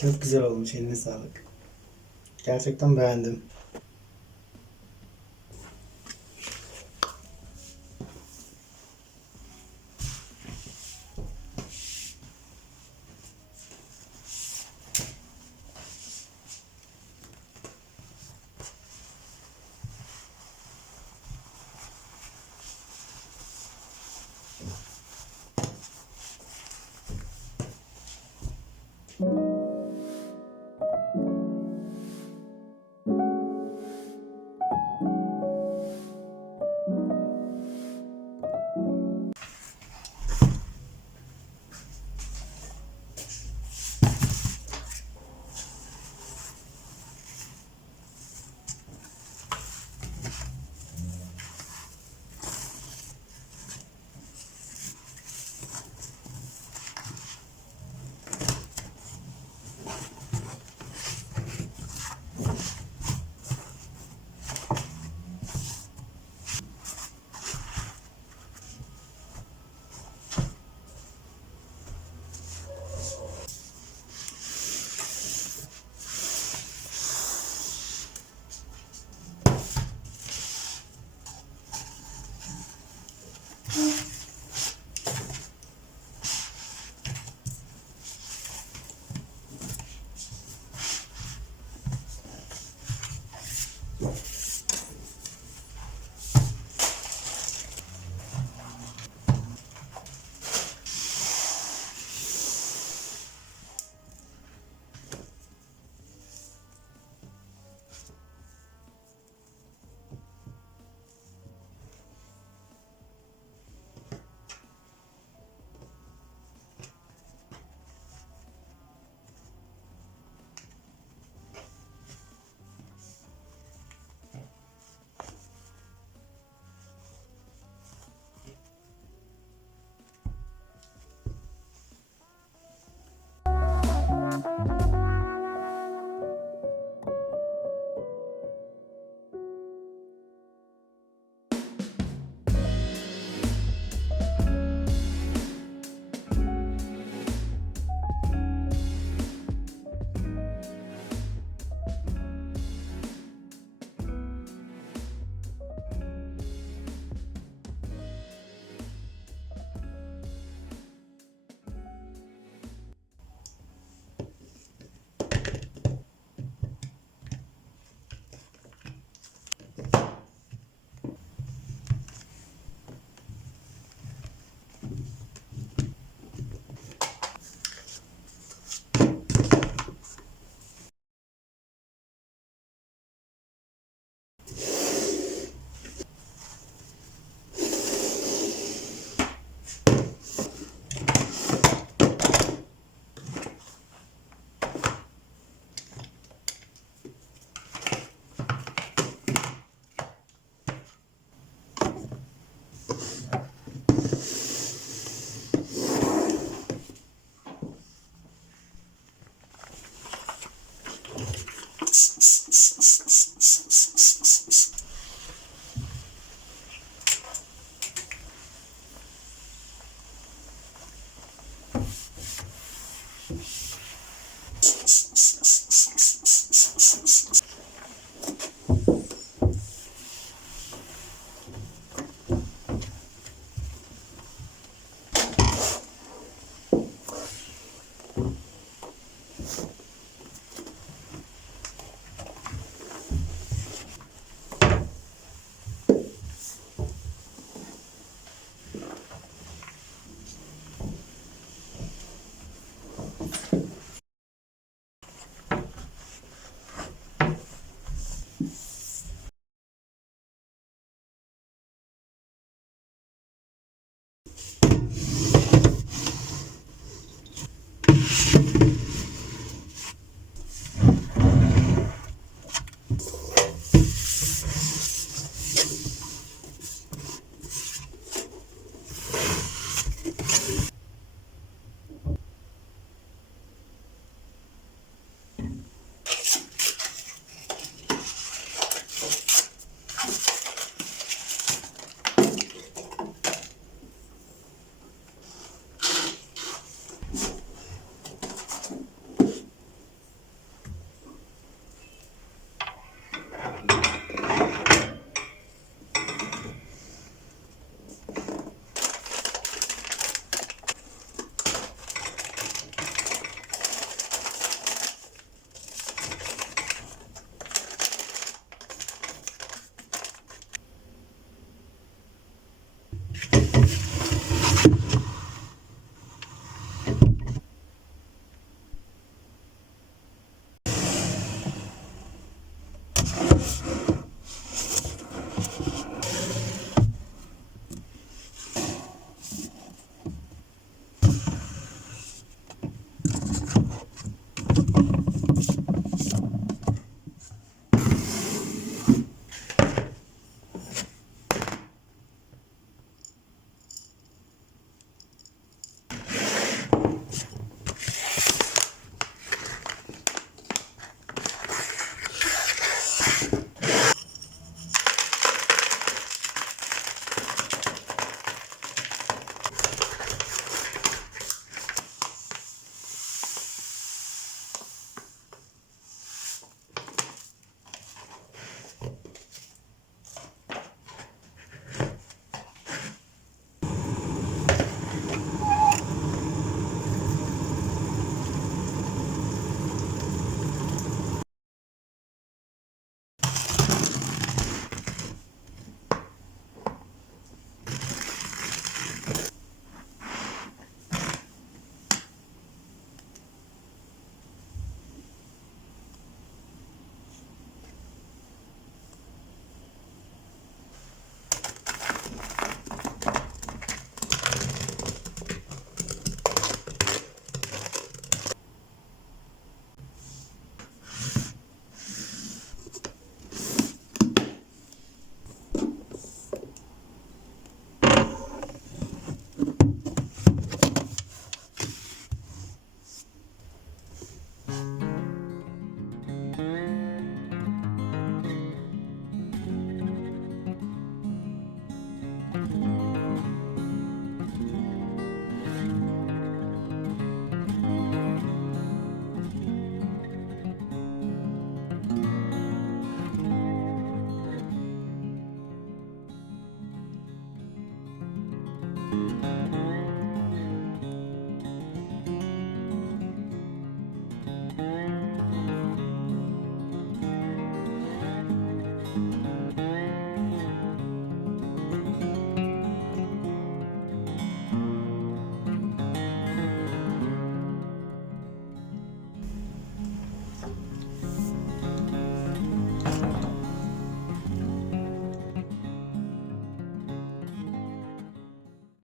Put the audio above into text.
Çok güzel olmuş. Eline sağlık. Gerçekten beğendim.